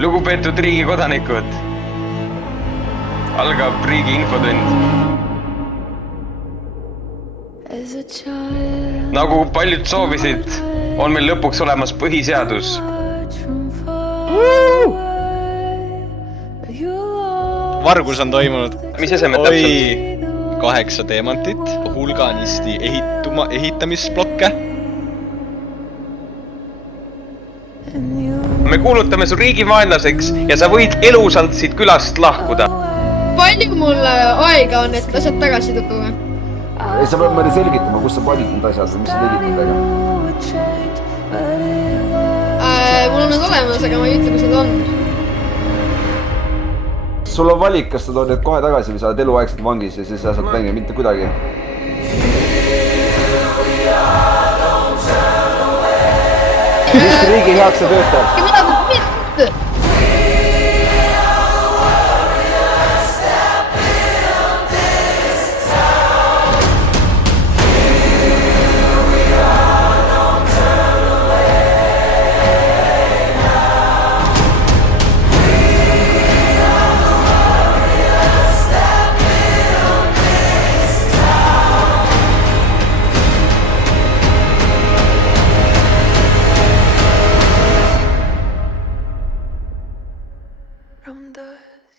Lugupeetud riigi kodanikud, algab riigi infotund. Nagu paljud soovisid, on meil lõpuks olemas põhiseadus. Vargus on toimunud. Mis esemed täpselt? 8 teemantit, hulganisti ehitamisblokke. Me kuulutame su riigi vaenlaseks ja sa võid elusalt siit külast lahkuda. Palju mul aega on, et asjad tagasi tuua? Ei, sa pead meile selgitama, kus sa panid need asjad või mis sa tegid nendega? Mul on need olemas, aga ma ei ütle, kus need on. Sul on valik, kas sa tood need kohe tagasi või sa oled eluaegselt vangis ja siis sa saad mängida mitte kuidagi. Mis riigi heaks sa töötad?